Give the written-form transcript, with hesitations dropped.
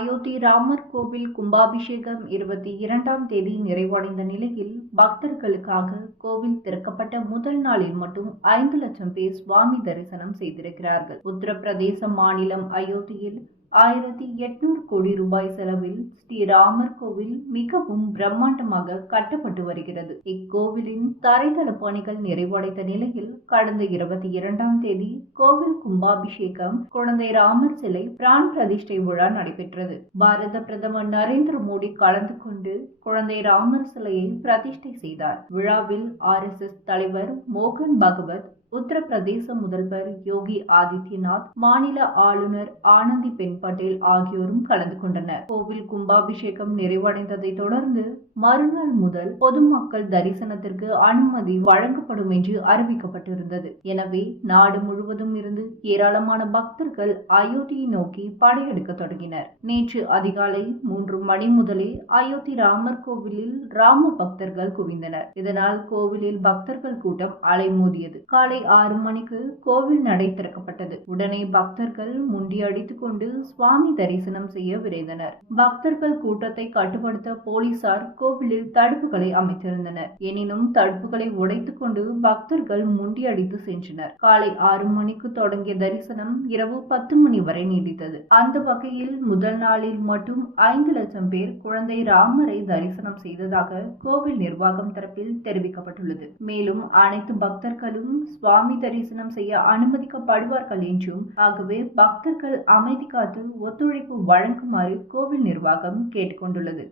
அயோத்தி ராமர் கோவில் கும்பாபிஷேகம் 22ஆம் தேதி நிறைவடைந்த நிலையில் பக்தர்களுக்காக கோவில் திறக்கப்பட்ட முதல் நாளில் மட்டும் 5 லட்சம் பேர் சுவாமி தரிசனம் செய்திருக்கிறார்கள். உத்தரப்பிரதேச மாநிலம் அயோத்தியில் 1800 கோடி ரூபாய் செலவில் ஸ்ரீராமர் கோவில் மிகவும் பிரம்மாண்டமாக கட்டப்பட்டு வருகிறது. இக்கோவிலின் தரைதள பணிகள் நிறைவடைந்த நிலையில் கடந்த 22ஆம் தேதி கோவில் கும்பாபிஷேகம் குழந்தை ராமர் சிலை பிரான் பிரதிஷ்டை விழா நடைபெற்றது. பாரத பிரதமர் நரேந்திர மோடி கலந்து கொண்டு குழந்தை ராமர் சிலையை பிரதிஷ்டை செய்தார். விழாவில் RSS தலைவர் மோகன் பகவத், உத்தரப்பிரதேச முதல்வர் யோகி ஆதித்யநாத், மாநில ஆளுநர் ஆனந்தி பென் பட்டேல் ஆகியோரும் கலந்து கொண்டனர். கோவில் கும்பாபிஷேகம் நிறைவடைந்ததை தொடர்ந்து மறுநாள் முதல் பொதுமக்கள் தரிசனத்திற்கு அனுமதி வழங்கப்படும் என்று அறிவிக்கப்பட்டிருந்தது. எனவே நாடு முழுவதும் இருந்து ஏராளமான பக்தர்கள் அயோத்தியை நோக்கி படையெடுக்க தொடங்கினர். நேற்று அதிகாலை 3 மணி முதலே அயோத்தி ராமர் கோவிலில் ராம பக்தர்கள் குவிந்தனர். இதனால் கோவிலில் பக்தர்கள் கூட்டம் அலைமோதியது. காலை 6 மணிக்கு கோவில் நடை திறக்கப்பட்டது. உடனே பக்தர்கள் முண்டியடித்துக் கொண்டு சுவாமி தரிசனம் செய்ய விரைந்தனர். பக்தர்கள் கூட்டத்தை கட்டுப்படுத்த போலீசார் கோவிலில் தடுப்புகளை அமைத்திருந்தனர். எனினும் தடுப்புகளை உடைத்துக் கொண்டு பக்தர்கள் முண்டியடித்து சென்றனர். காலை 6 மணிக்கு தொடங்கிய தரிசனம் இரவு 10 மணி வரை நீடித்தது. அந்த வகையில் முதல் நாளில் மட்டும் 5 லட்சம் பேர் குழந்தை ராமரை தரிசனம் செய்ததாக கோவில் நிர்வாகம் தரப்பில் தெரிவிக்கப்பட்டுள்ளது. மேலும் அனைத்து பக்தர்களும் சுவாமி தரிசனம் செய்ய அனுமதிக்கப்படுவார்கள் என்றும், ஆகவே பக்தர்கள் அமைதி காத்து ஒத்துழைப்பு வழங்குமாறு கோவில் நிர்வாகம் கேட்டுக்கொண்டுள்ளது.